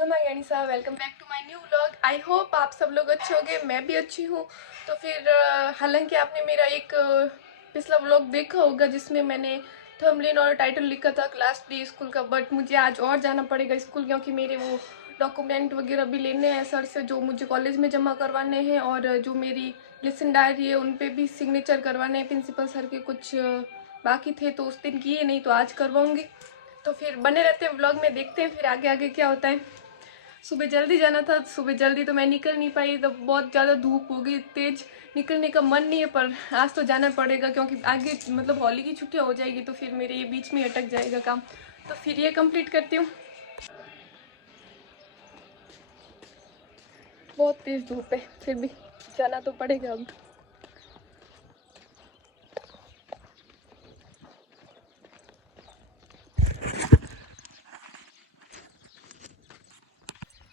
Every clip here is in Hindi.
My Anisa, welcome back to my new vlog. I hope आप सब लोग अच्छे होंगे, मैं भी अच्छी हूँ। तो फिर हालांकि आपने मेरा एक पिछला व्लॉग देखा होगा जिसमें मैंने थंबनेल और टाइटल लिखा था क्लास डी स्कूल का, बट मुझे आज और जाना पड़ेगा स्कूल क्योंकि मेरे वो डॉक्यूमेंट वगैरह भी लेने हैं सर से जो मुझे कॉलेज में जमा करवाने हैं, और जो मेरी लेसन डायरी है उन पर भी सिग्नेचर करवाने हैं। प्रिंसिपल सर के कुछ बाकी थे तो उस दिन किए नहीं, तो आज करवाऊँगी। तो फिर बने रहते हैं व्लॉग में, देखते हैं फिर आगे आगे क्या होता है। सुबह जल्दी जाना था, सुबह जल्दी तो मैं निकल नहीं पाई, तो बहुत ज़्यादा धूप हो गई तेज, निकलने का मन नहीं है, पर आज तो जाना पड़ेगा क्योंकि आगे मतलब होली की छुट्टियाँ हो जाएगी तो फिर मेरे ये बीच में अटक जाएगा काम। तो फिर ये कंप्लीट करती हूँ। बहुत तेज़ धूप है, फिर भी जाना तो पड़ेगा अब।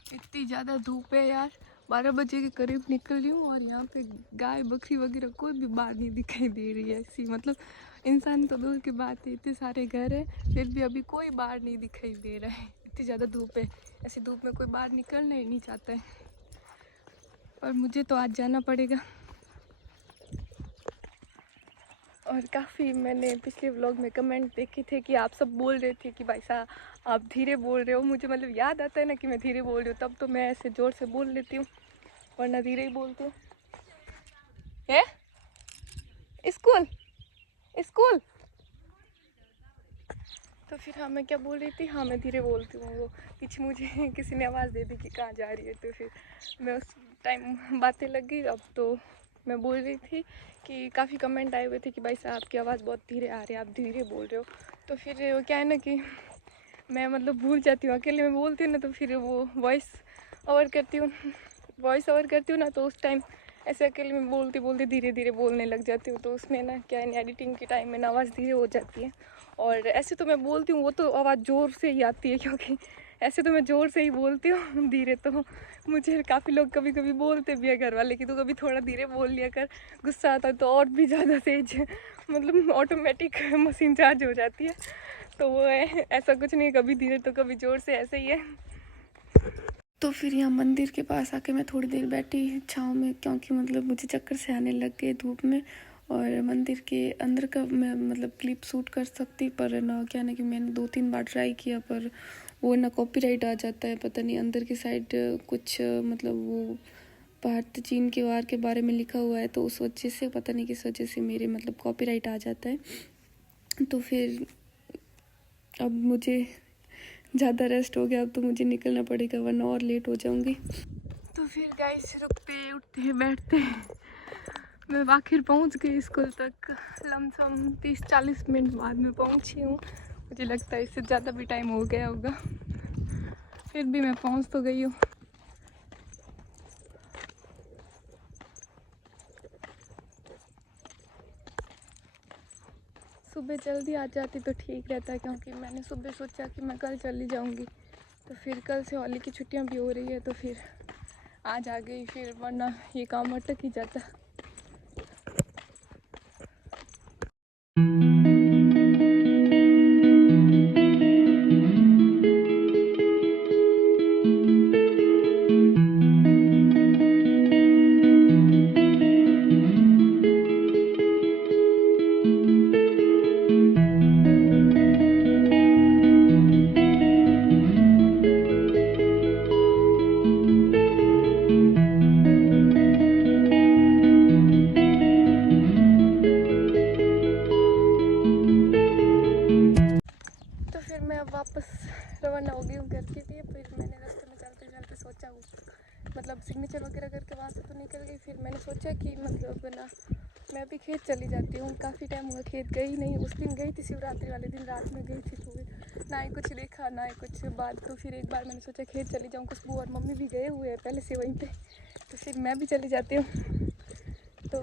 इतनी ज़्यादा धूप है यार, 12 बजे के करीब निकल रही हूँ और यहाँ पे गाय बकरी वगैरह कोई भी बाहर नहीं दिखाई दे रही है। ऐसी मतलब इंसान तो दूर की बात है, इतने सारे घर है फिर भी अभी कोई बाहर नहीं दिखाई दे रहा है। इतनी ज़्यादा धूप है, ऐसी धूप में कोई बाहर निकलना ही नहीं चाहता है, पर मुझे तो आज जाना पड़ेगा। और काफ़ी मैंने पिछले व्लॉग में कमेंट देखे थे कि आप सब बोल रहे थे कि भाई साहब आप धीरे बोल रहे हो। मुझे मतलब याद आता है ना कि मैं धीरे बोल रही हूँ, तब तो मैं ऐसे ज़ोर से बोल लेती हूँ, वरना धीरे ही बोलती हूँ। है स्कूल स्कूल तो फिर हाँ, मैं क्या बोल रही थी, हाँ मैं धीरे बोलती हूँ। वो पीछे मुझे किसी ने आवाज़ दे दी कि कहाँ जा रही है, तो फिर मैं उस टाइम बातें लग गई। अब तो मैं बोल रही थी कि काफ़ी कमेंट आए हुए थे कि भाई साहब आपकी आवाज़ बहुत धीरे आ रही है, आप धीरे बोल रहे हो। तो फिर वो क्या है ना कि मैं मतलब भूल जाती हूँ, अकेले में बोलती हूँ ना, तो फिर वो वॉइस ओवर करती हूँ ना, तो उस टाइम ऐसे अकेले में बोलते बोलते धीरे धीरे बोलने लग जाती हूँ। तो उसमें ना क्या है, एडिटिंग के टाइम में ना आवाज़ धीरे हो जाती है। और ऐसे तो मैं बोलती हूँ, वो तो आवाज़ ज़ोर से ही आती है, क्योंकि ऐसे तो मैं ज़ोर से ही बोलती हूँ। धीरे तो मुझे काफ़ी लोग कभी कभी बोलते भी है घर वाले कि तू कभी थोड़ा धीरे बोल लिया कर, गुस्सा आता है तो और भी ज़्यादा तेज मतलब ऑटोमेटिक मशीन चार्ज हो जाती है। तो वो है, ऐसा कुछ नहीं है, कभी धीरे तो कभी ज़ोर से, ऐसे ही है। तो फिर यहाँ मंदिर के पास आके मैं थोड़ी देर बैठी छाँव में, क्योंकि मतलब मुझे चक्कर से आने लग गए धूप में। और मंदिर के अंदर का मैं मतलब क्लिप शूट कर सकती, पर ना क्या ना कि मैंने 2-3 बार ट्राई किया, पर वो ना कॉपीराइट आ जाता है। पता नहीं अंदर की साइड कुछ मतलब वो भारत चीन के वार के बारे में लिखा हुआ है, तो उस वजह से पता नहीं किस वजह से मेरे मतलब कॉपीराइट आ जाता है। तो फिर अब मुझे ज़्यादा रेस्ट हो गया, अब तो मुझे निकलना पड़ेगा वरना और लेट हो जाऊंगी। तो फिर गाइस रुकते उठते बैठते मैं आखिर पहुंच गई स्कूल तक। लमसम 30-40 मिनट बाद में पहुंची हूँ। मुझे लगता है इससे ज़्यादा भी टाइम हो गया होगा, फिर भी मैं पहुंच तो गई हूँ। सुबह जल्दी आ जाती तो ठीक रहता है, क्योंकि मैंने सुबह सोचा कि मैं कल चली जाऊंगी, तो फिर कल से होली की छुट्टियां भी हो रही है, तो फिर आज आ गई, फिर वरना ये काम अटक ही जाता। तो फिर मैं अब वापस रवाना हो गई हूँ घर के लिए। फिर मैंने रास्ते में चलते चलते सोचा, मतलब सिग्नेचर वगैरह करके वहाँ से तो निकल गई। फिर मैंने सोचा कि मतलब ना मैं भी खेत चली जाती हूँ, काफ़ी टाइम हुआ खेत गई नहीं। उस दिन गई थी, शिवरात्रि वाले दिन रात में गई थी, सुबह ना ही कुछ देखा ना ही कुछ बात। तो फिर एक बार मैंने सोचा खेत चली जाऊँ, खुशबू और मम्मी भी गए हुए हैं पहले से वहीं पे, तो फिर मैं भी चली जाती हूँ। तो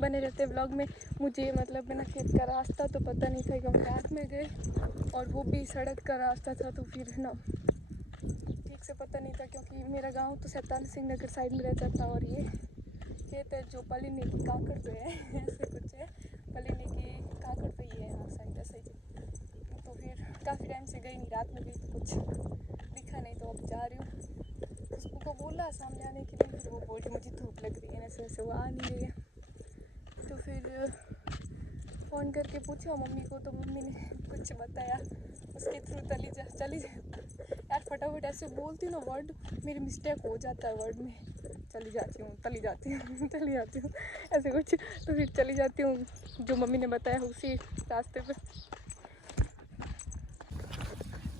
बने रहते ब्लॉग में। मुझे मतलब बिना खेत का रास्ता तो पता नहीं था, क्योंकि रात में गए और वो भी सड़क का रास्ता था, तो फिर ना ठीक से पता नहीं था, क्योंकि मेरा गांव तो शैतान सिंह नगर साइड में रहता था, और ये खेत है जो पलिनी की काकड़ पे है ऐसे कुछ है, पलिनी की काकड़ पे ही है यहाँ साइड ऐसे ही। तो फिर काफ़ी टाइम से गई नहीं, रात में गई तो कुछ दिखा नहीं, तो जा रही हूँ। उसको बोला सामने आने के लिए, फिर वो बोल रही मुझे धूप लग रही है, ऐसे वैसे वो आ नहीं रही है। तो फिर फ़ोन करके पूछा मम्मी को, तो मम्मी ने कुछ बताया, उसके थ्रू चली जा। यार फटाफट ऐसे बोलती हूँ ना वर्ड, मेरी मिस्टेक हो जाता है वर्ड में। चली जाती हूँ ऐसे कुछ। तो फिर चली जाती हूँ जो मम्मी ने बताया उसी रास्ते पे।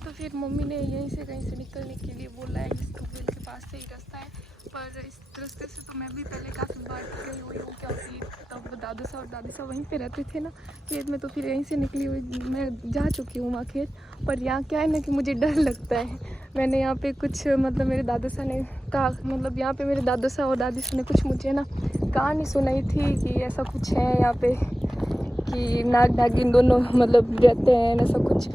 तो फिर मम्मी ने यहीं से कहीं से निकलने के लिए बोला है, इस ट्यूबवेल के पास से ही रास्ता है। पर इस रास्ते से तो मैं भी पहले काफ़ी बार गई हुई हूँ, क्योंकि तब दादू साहब और दादी साहब वहीं पे रहते थे ना खेत में। तो फिर यहीं से निकली हुई मैं जा चुकी हूँ वहाँ खेत। पर यहाँ क्या है ना कि मुझे डर लगता है। मैंने यहाँ पे कुछ मतलब मेरे दादा साहब ने कहा, मतलब यहाँ पे मेरे दादा साहब और दादी साहब ने कुछ मुझे ना कहानी सुनाई थी कि ऐसा कुछ है यहाँ पे, कि नाग नागिन दोनों मतलब रहते हैं, ऐसा कुछ।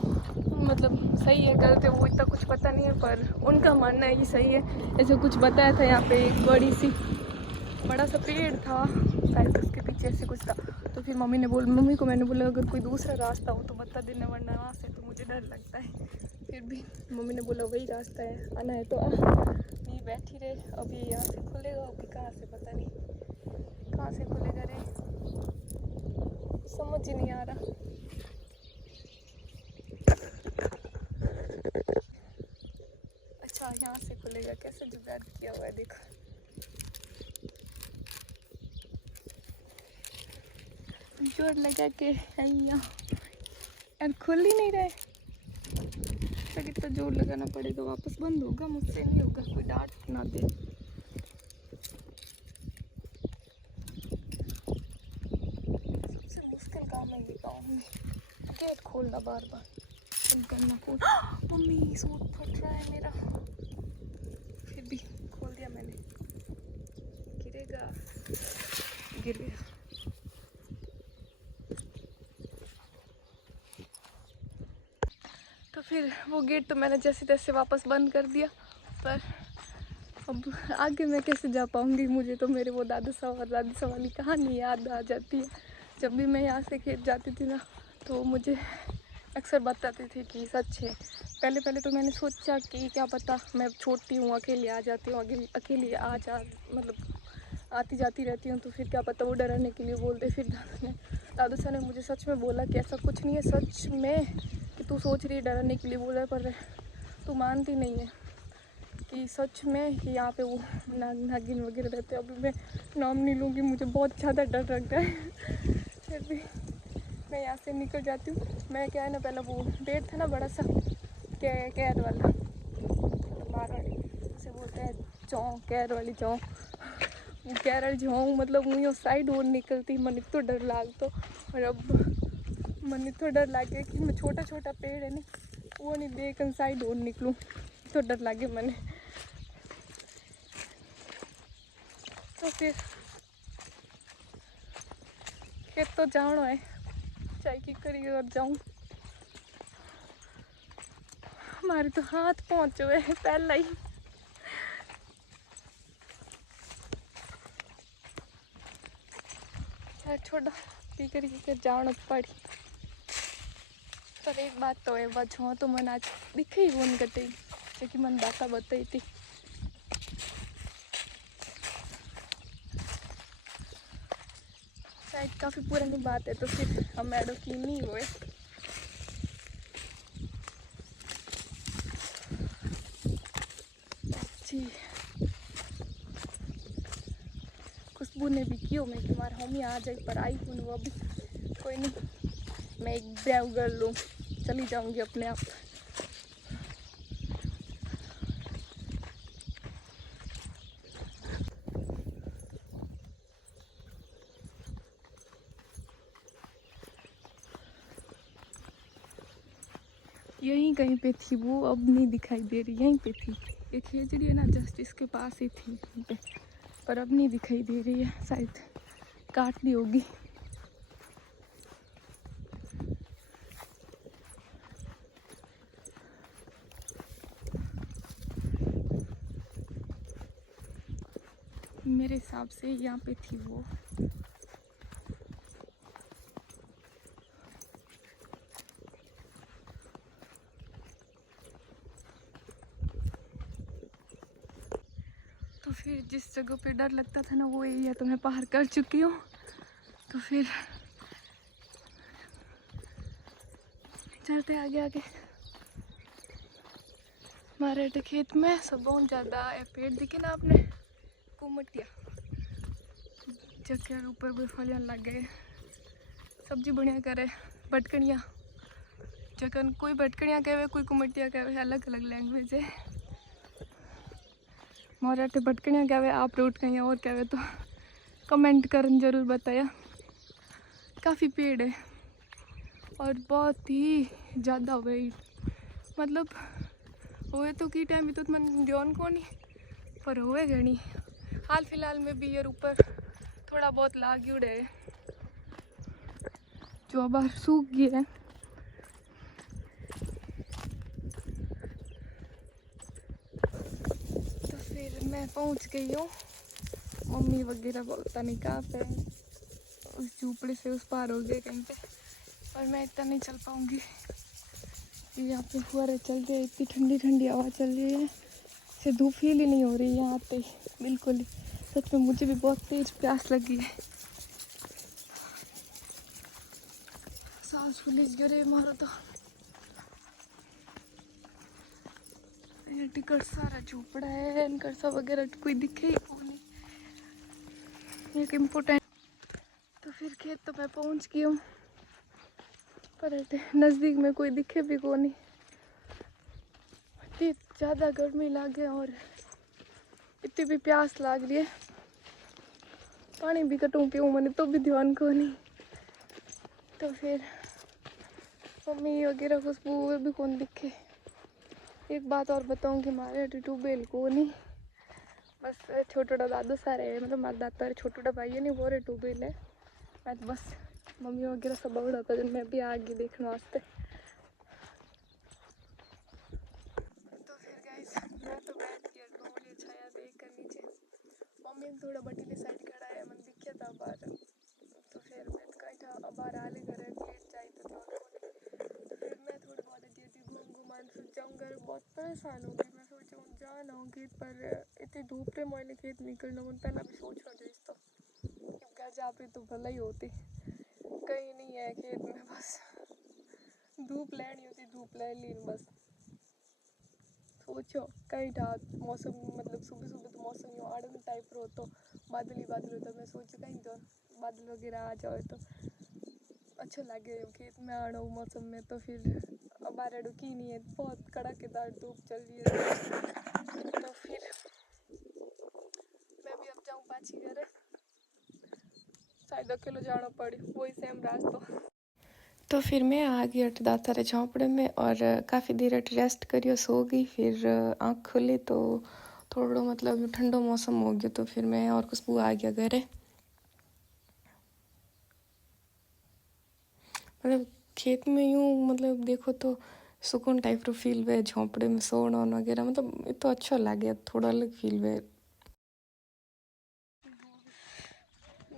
मतलब सही है गलत है वो इतना कुछ पता नहीं है, पर उनका मानना है कि सही है। ऐसे कुछ बताया था। यहाँ पे एक बड़ा सा पेड़ था शायद, उसके पीछे ऐसे कुछ था। तो फिर मम्मी को मैंने बोला अगर कोई दूसरा रास्ता हो तो बता देना, वरना वहाँ से तो मुझे डर लगता है। फिर भी मम्मी ने बोला वही रास्ता है, आना है तो आ। नहीं बैठी रहे, अभी यहाँ से खुलेगा, अभी कहाँ से पता नहीं कहाँ से खुलेगा रे, समझ ही नहीं आ रहा। अच्छा यहाँ से खुलेगा, कैसे जुगाड़ किया हुआ है देखो। जोर लगा के यहाँ यार खुल ही नहीं रहे, तो कितना जोर लगाना पड़ेगा, वापस बंद होगा, मुझसे नहीं होगा, कोई डांट ना दे। सबसे मुश्किल काम है ये गाँव में, गेट खोलना बार बार, बंद करना खोल। मम्मी सूट फट रहा है मेरा, फिर भी खोल दिया मैंने। गिरेगा, गिर गया। तो फिर वो गेट तो मैंने जैसे तैसे वापस बंद कर दिया। पर अब आगे मैं कैसे जा पाऊँगी, मुझे तो मेरे वो दादा साहब और दादी साहब वाली कहानी याद आ जाती है। जब भी मैं यहाँ से खेत जाती थी ना, तो मुझे अक्सर बताते थे कि सच है। पहले पहले तो मैंने सोचा कि क्या पता मैं छोटी हूँ, अकेली आ जाती हूँ, अकेली मतलब आती जाती रहती हूँ, तो फिर क्या पता वो डराने के लिए बोलते। फिर दादू साहब ने मुझे सच में बोला कि ऐसा कुछ नहीं है, सच में कि तू सोच रही है डराने के लिए बोल रहा है, पर तू मानती नहीं है कि सच में कि यहाँ पे वो नागिन वगैरह रहते हैं। अभी मैं नाम नहीं लूँगी, मुझे बहुत ज़्यादा डर लग रहा है। फिर भी मैं यहाँ से निकल जाती हूँ। मैं क्या है ना, पहले वो पेड़ था ना बड़ा सा कैर वाला, मारवाड़ी से बोलते हैं चौं, कैर वाली चौं, वो कैर वाली चौं, मतलब वहीं उस साइड और निकलती मन इतना डर लाग तो। और अब मन इतना डर लाग गया कि मैं छोटा छोटा पेड़ है नहीं वो नहीं देख साइड और निकलूँ, तो डर लागे मैंने। तो फिर खेत तो जाना है, चाय की करी और जाऊँ। हमारे तो हाथ पहुँचे हुए हैं पहला ही। यार छोड़ा की कर जाना पड़ी। पर एक बात तो है, बचो तो मन आज दिखे ही फोन कटे, जो कि मन दाता बताई थी। शायद काफ़ी पुरानी बात है, तो फिर हम एडो की नहीं हुए। जी खुशबू ने भी कियो मैं कि हमारा हम आ जाए, पर आई हूँ वो अभी। कोई नहीं, मैं एक ब्रेव कर लूँ, चली जाऊँगी अपने आप। यहीं कहीं पे थी वो, अब नहीं दिखाई दे रही, यहीं पे थी। ये खेजड़ी है ना जस्ट इसके पास ही थी यहीं पे, पर अब नहीं दिखाई दे रही है, शायद काट ली होगी। मेरे हिसाब से यहाँ पे थी वो। तो फिर जिस जगह पे डर लगता था ना वो एरिया तो मैं पार कर चुकी हूँ। तो फिर चलते आगे आगे। हमारे खेत में सब बहुत ज़्यादा पेड़ दिखे ना आपने, कुमटिया चक्कर ऊपर भी फलियां लग गए, सब्जी बढ़िया करे, भटकनिया जकन कोई भटकनिया कहे कोई कुमटिया कहे, अलग अलग लैंग्वेज है। मराठी भटकनिया कहे, आप रूट कहीं और कहे तो कमेंट करन जरूर बताया। काफ़ी पेड़ है और बहुत ही ज़्यादा हुए, मतलब हुए तो की टाइम तो मन ध्यान को नहीं, पर हुए घनी हाल फिलहाल में भी यार ऊपर थोड़ा बहुत लाग उड़े है जो अब सूख गया है। तो फिर मैं पहुंच गई हूँ, मम्मी वगैरह पता नहीं कहाँ पे, उस झूपड़े से उस पार हो गए कहीं पे, और मैं इतना नहीं चल पाऊँगी। यहाँ पे फुहारे चल रही है, इतनी ठंडी ठंडी हवा चल रही है, से धूप फील ही नहीं हो रही है यहाँ पे बिल्कुल ही। सच में मुझे भी बहुत तेज प्यास लगी है, सांस फुलिस गिरे मारो तो। ये टिकट सारा झोपड़ा है, इनकर सब वगैरह कोई दिखे ही कौन, एक इम्पोर्टेंट। तो फिर खेत तो मैं पहुँच गई हूँ, पर नज़दीक में कोई दिखे भी कौन नहीं, इतनी ज़्यादा गर्मी लागे और इतनी भी प्यास लाग रही है। पानी भी कटूँ पीऊँ मैंने तो भी ध्यान को नहीं। तो फिर मम्मी वगैरह खुशबू भी कौन दिखे। एक बात और बताऊँ कि हमारे ट्यूबवेल को नहीं, बस छोटा दादू सारे है, मतलब हमारे दादा छोटा भाई है नहीं वो रे ट्यूबवेल है। मैं तो बस मम्मी वगैरह सब बड़ा होता है, मैं भी आ गई देखने वास्ते। तो फिर गाइस मैं तो बैठ गया बोली छाया देख कर नीचे, मम्मी थोड़ा बटीले साइड खड़ा है, मन दिखा था बाहर। तो फिर मैं कहीं था बाहर आले घर लेट जाए तो फिर मैं थोड़ी बहुत दी घूम फिर जाऊँ घर, बहुत परेशान हो गई। मैं सोचा जा ना हूँ खेत पर, इतनी धूप रे मोइले खेत निकलना मन पहला भी सोच रहा जाइस तो घर जा पे तो भला ही होती, कहीं नहीं है खेत में, बस धूप लेनी होती धूप ले ली बस। सोचो कहीं था मौसम, मतलब सुबह सुबह तो मौसम यूँ आड़न टाइप रो तो बादल ही बादल होता, मैं सोचो कहीं तो बादल वगैरह आ जाए तो अच्छा लगे खेत में आड़ो मौसम में। तो फिर अब रुकी नहीं है, बहुत कड़ाकेदार धूप चल रही है। तो फिर मैं भी अब जाऊँ पाछी घर, शायद अकेले जाना पड़े वही सेम रास्ता। तो फिर मैं आ गई अट दातारे झोंपड़े में और काफ़ी देर अट रेस्ट करियो, सो गई। फिर आँख खुली तो थोड़ा मतलब ठंडो मौसम हो गया, तो फिर मैं और खुशबू आ गया घरे। मतलब खेत में यूँ मतलब देखो तो सुकून टाइप रो फील वे, झोंपड़े में सोना वगैरह, मतलब ये तो अच्छा लगे, थोड़ा अलग फील वे।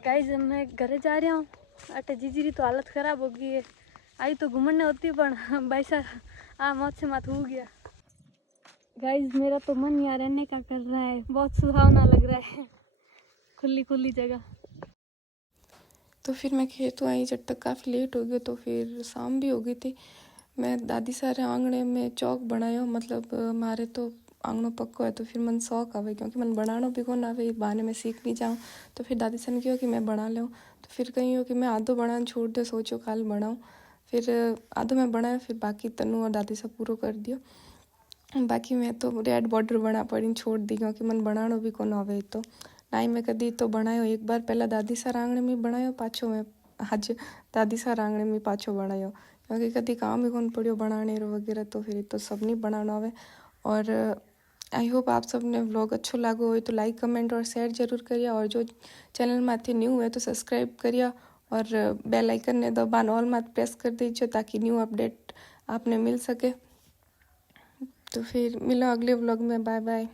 गाइस मैं घरे जा रहा हूँ, अटे जीजी तो हालत खराब हो गई है, आई तो घूमने होती पर भाई साहब आ मौत से मत हो गया। गाइस मेरा तो मन यहाँ रहने का कर रहा है, बहुत सुहावना लग रहा है, खुली खुली जगह। तो फिर मैं खेतों आई जब तक काफ़ी लेट हो गया, तो फिर शाम भी हो गई थी। मैं दादी सारे आंगने में चौक बनायो, मतलब हमारे तो आंगनो पक्को है, तो फिर मन शौक आवे क्योंकि मन बनाना भी कौन आवे, बहाने में सीख भी जाऊँ। तो फिर दादी सन कहो कि मैं बना लूँ, तो फिर कहीं हो कि मैं आधो बनाना छोड़ दो, सोचो कल बनाऊँ। फिर आधो मैं बनाया, फिर बाकी तनु और दादी सब पूरा कर दियो। बाकी मैं तो रेड बॉर्डर बना पड़ी छोड़ दी क्योंकि मन बनाना भी कौन आवे। तो नाई मैं कदी तो बनायो एक बार, पहला दादी सार आंगणे में बनायो, पाछो मैं आज दादी सार आंगणे में पाछो बनायो, क्योंकि कभी काम ही कौन पड़ियो बनाने रो वगैरह, तो फिर तो सब नहीं बनाना आवे। और आई होप आप सब ने व्लॉग अच्छो लागो हो तो लाइक कमेंट और शेयर जरूर करिए, और जो चैनल माथे न्यू है तो सब्सक्राइब करिए और बेल आइकन ने दबान ऑल मात प्रेस कर दीजिए ताकि न्यू अपडेट आपने मिल सके। तो फिर मिलो अगले व्लॉग में, बाय बाय।